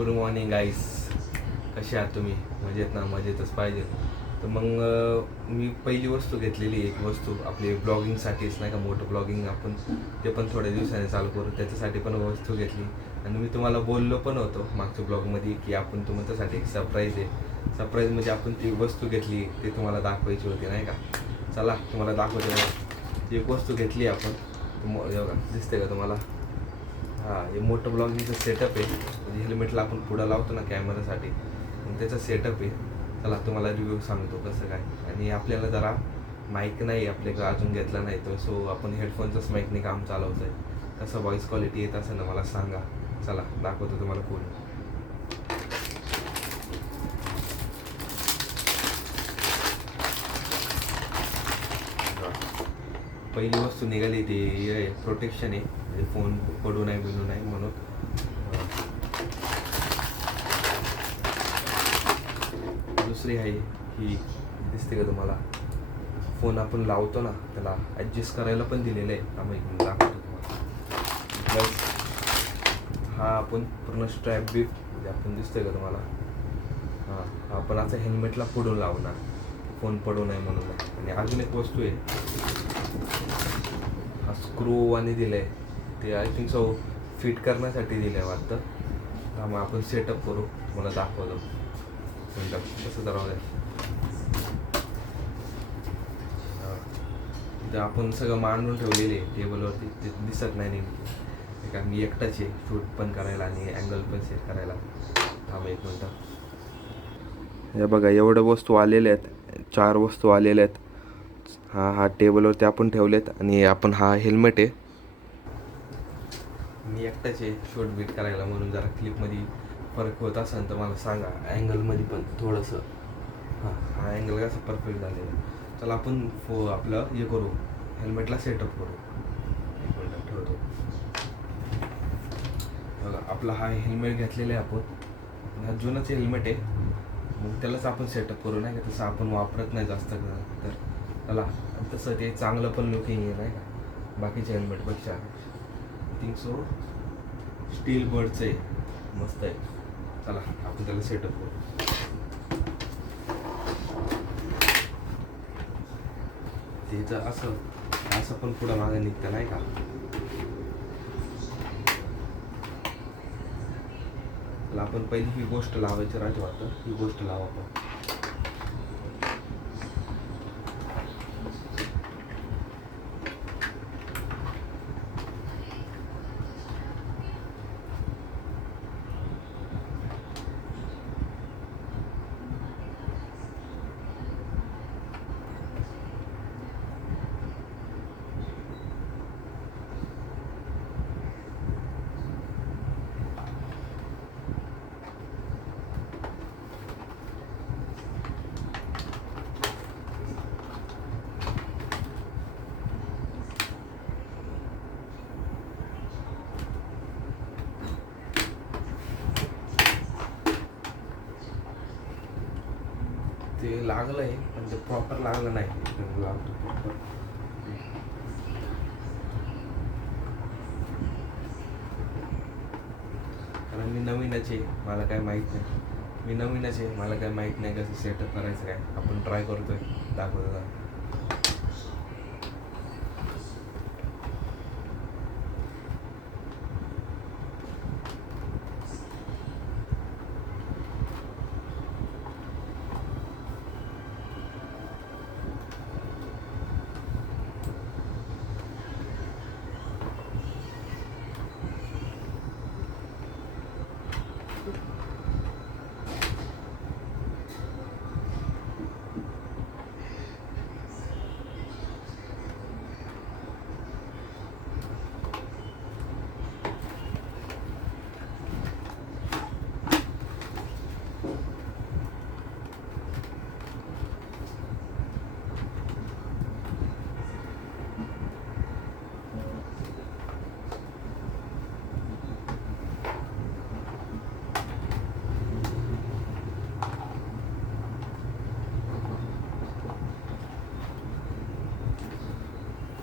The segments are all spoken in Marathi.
गुड मॉर्निंग गाईस. कसे आहात तुम्ही? मजेत ना? मजेतच पाहिजे. तर मग मी पहिली वस्तू घेतलेली, एक वस्तू आपली ब्लॉगिंगसाठीच नाही का, मोठं ब्लॉगिंग आपण ते पण थोड्या दिवसाने चालू करू, त्याच्यासाठी पण वस्तू घेतली. आणि मी तुम्हाला बोललो पण होतो मागच्या ब्लॉगमध्ये की आपण तुमच्यासाठी एक सरप्राईज आहे. सरप्राईज म्हणजे आपण ती वस्तू घेतली ते तुम्हाला दाखवायची होती नाही का. चला तुम्हाला दाखवतो. एक वस्तू घेतली आपण, दिसते का तुम्हाला? हां, हे मोठं ब्लॉगिंगचं सेटअप आहे. म्हणजे हेल्मेटला आपण पुढं लावतो ना कॅमेरासाठी, मग त्याचा सेटअप आहे. चला तुम्हाला रिव्ह्यू सांगतो कसं काय. आणि आपल्याला जरा माईक नाही आपल्याकडे अजून घेतला नाही तर, सो आपण हेडफोनचंच माईकने काम चालवतो आहे. कसं व्हॉईस क्वालिटी येत असेल ना मला सांगा. चला दाखवतो तुम्हाला फोन. पहिली वस्तू निघाली ती प्रोटेक्शन आहे, म्हणजे फोन पडू नाही बिनू नाही म्हणून. दुसरी आहे ही, दिसते का तुम्हाला? फोन आपण लावतो ना त्याला ॲडजस्ट करायला पण दिलेलं आहे. आम्ही दाखवतो तुम्हाला. प्लस हा आपण पूर्ण स्ट्रॅप बी, म्हणजे आपण दिसतोय का तुम्हाला? हां, आपण आता हेल्मेटला पुढून लावणार, फोन पडू नये म्हणून. आणि अजून एक वस्तू आहे, हा स्क्रू आणि दिलं आहे ते, आय थिंक सो फिट करण्यासाठी दिलं आहे वाटतं. हा मग आपण सेटअप करू, तुम्हाला दाखवतो कसं करावं. ते आपण सगळं मांडून ठेवलेले टेबलवरती, ते दिसत नाही नेमकी, कारण मी एकटाच आहे शूट पण करायला आणि अँगल पण सेट करायला. थांब एक मिनटं. हे बघा एवढ्या वस्तू आलेल्या आहेत, 4 वस्तू आलेल्या आहेत. हा टेबलवरती आपण ठेवलेत. आणि आपण हा हेल्मेट आहे, मी एकटाच आहे शूट बीट करायला म्हणून. जरा क्लिपमध्ये फरक होत असेल तर मला सांगा, अँगलमध्ये पण थोडंसं. हा अँगल कसं परफेक्ट झालेलं आहे. चला आपण आपलं हे करू, हेल्मेटला सेटअप करू. एक मिनटं ठेवतो. बघा आपला हा हेल्मेट घेतलेला आहे आपण, हा जुनंच हेल्मेट आहे. मग त्यालाच आपण सेटअप करू नाही का, तसं आपण वापरत नाही जास्त तर चला. तसं ते चांगलं पण लुकिंग आहे नाही का बाकीच्या हेल्मेटपेक्षा. थिंक सो स्टील बर्डचं आहे, मस्त आहे. चला आपण त्याला सेटअप करू. त्याचं असं असं पण पुढं मागं निघतं नाही का. चला आपण पहिली ही गोष्ट लावायची राहते वाटतं, ही गोष्ट लावा आपण. ते लागलं आहे पण ते प्रॉपर लागलं नाही. लागतो प्रॉपर, कारण मी नवीनच आहे, मला काय माहीत नाही. मला काय माहीत नाही कसं सेटअप करायचं काय. आपण ट्राय करतोय, दाखवतो.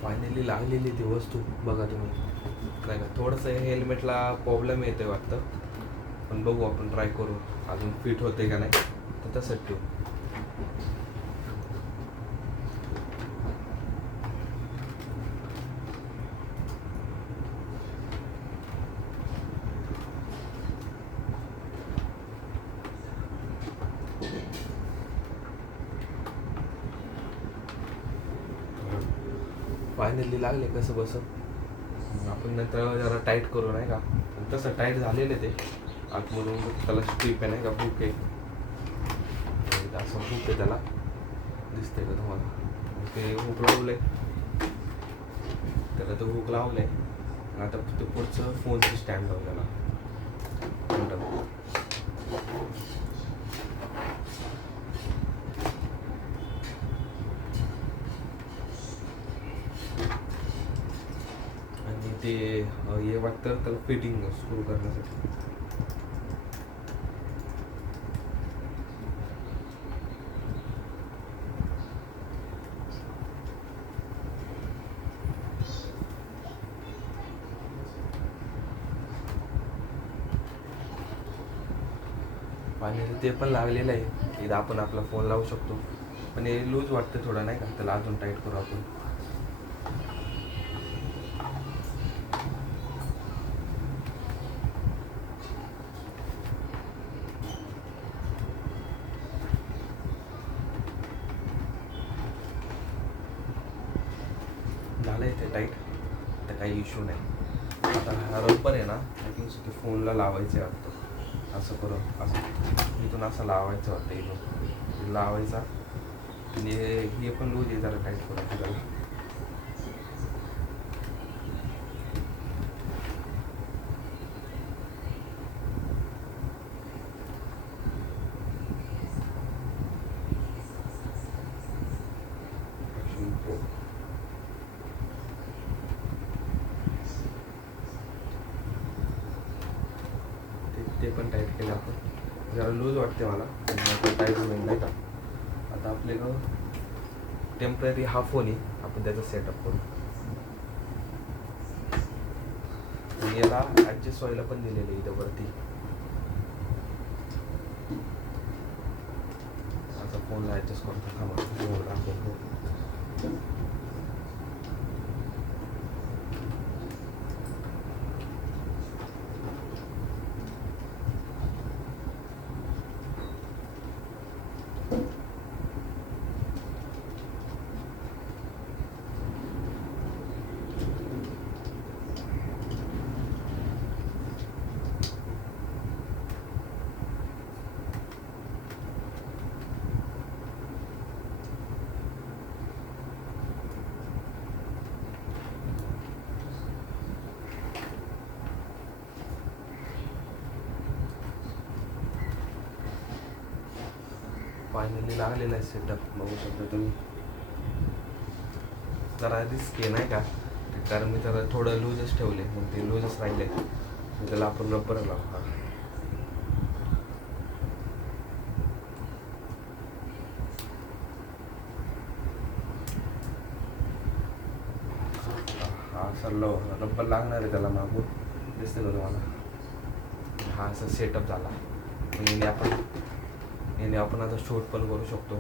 फायनली लागलेली ती वस्तू बघा तुम्ही नाही का. थोडंसं हेल्मेटला प्रॉब्लेम येतोय वाटतं, पण बघू, आपण ट्राय करू अजून फिट होते का नाही, तर तसंच ठेवू. फायनली लागले कसं बसं. आपण नंतर जरा टाईट करू नाही का, तसं टाईट झालेलं ते आतमधून. त्याला स्ट्रीप आहे नाही का, हुक आहे, असं हुक आहे त्याला, दिसतंय का तुम्हाला? ते हुक लावलंय, त्याला तो हुक लावलाय. आता ते पुढचं फोनचं स्टँड लावलं त्याला. आणि ते हे वाटतं त्याला फिटिंग स्क्रू करण्यासाठी. आणि ते पण लागलेलं आहे, इथं आपण आपला फोन लावू शकतो. पण हे लूज वाटतं थोडं नाही का, त्याला अजून टाईट करू आपण. झालंय ते टाईट, तर काही इश्यू नाही. आता हा रबर आहे ना, आय थिंक ते फोनला लावायचं वाटतं. असं करून असं इथून असं लावायचं वाटतं, इथून लावायचा. आणि हे पण लूज आहे, जरा टाईट करून आपल्याला. ते पण टाईट केलं आपण. जरा लूज वाटते मला, टाईट होईल नाही का. आता आपल्याकडं टेम्पररी हा फोन आहे, आपण त्याचा सेटअप करू. आणि याला ॲडजस्ट व्हायला पण दिलेलं आहे इथं वरती. आता फोनला ॲडजस्ट करतो, थांबा फोन दाखवतो. फायनली लागलेला आहे सेटअप, बघू शकता तुम्ही. जरा रिस्क आहे नाही का, कारण मी जरा थोडं लूजच ठेवले, मग ते लूजच राहिले. त्याला आपण रबर लावू. हा सरलो रबर लागणार आहे त्याला मागून, दिसतं का तुम्हाला? हा असा सेटअप झाला. याने आपण आता शूट पण करू शकतो.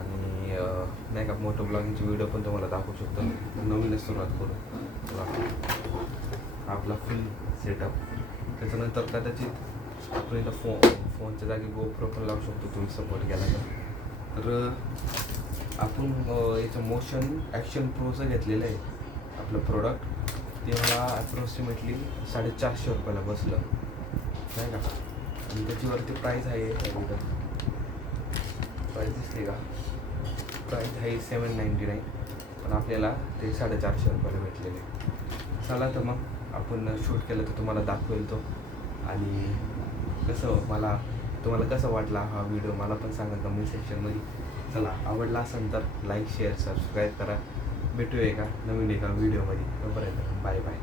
आणि नाही का, मोठं ब्लॉगिंगचे व्हिडिओ पण तुम्हाला दाखवू शकतो. नवीनच सुरुवात करू आपला फुल सेटअप. त्याच्यानंतर कदाचित आपण इथं फोनच्या जागी गोप्रो पण लावू शकतो, तुम्ही सपोर्ट केला तर. आपण याचं मोशन ॲक्शन प्रोचं घेतलेलं आहे आपलं प्रोडक्ट. ते मला अप्रॉक्सिमेटली 450 रुपयाला बसलं नाही का. आणि त्याच्यावरती प्राईस आहे, प्राईस दिसते का? प्राईस आहे 799, पण आपल्याला ते 450 रुपयाला भेटलेले. चला तर मग आपण शूट केलं तर तुम्हाला दाखवेल तो. आणि तुम्हाला कसं वाटला हा व्हिडिओ मला पण सांगा कमेंट सेक्शनमध्ये. चला, आवडला असेल तर लाईक शेअर सबस्क्राईब करा. भेटूया एका नवीन व्हिडिओमध्ये. बरोबर आहे, बाय बाय.